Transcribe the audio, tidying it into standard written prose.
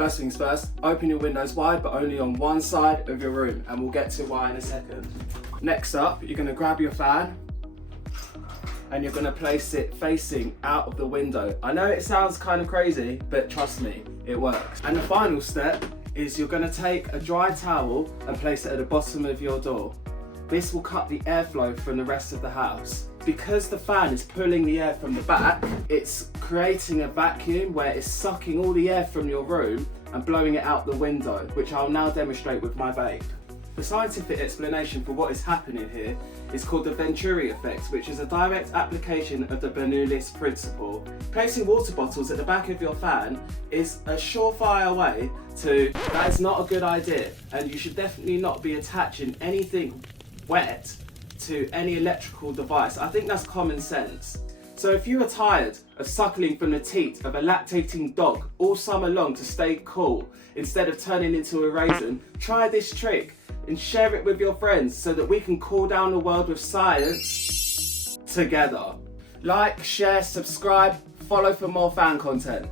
First things first, open your windows wide but only on one side of your room, and we'll get to why in a second. Next up, you're going to grab your fan and you're going to place it facing out of the window. I know it sounds kind of crazy, but trust me, it works. And the final step is you're going to take a dry towel and place it at the bottom of your door. This will cut the airflow from the rest of the house. Because the fan is pulling the air from the back, it's creating a vacuum where it's sucking all the air from your room and blowing it out the window, which I'll now demonstrate with my vape. The scientific explanation for what is happening here is called the Venturi effect, which is a direct application of the Bernoulli's principle. Placing water bottles at the back of your fan is a surefire way to, that is not a good idea, and you should definitely not be attaching anything wet to any electrical device. I think that's common sense. So if you are tired of suckling from the teat of a lactating dog all summer long to stay cool instead of turning into a raisin, try this trick and share it with your friends so that we can cool down the world with science together. Like, share, subscribe, follow for more fan content.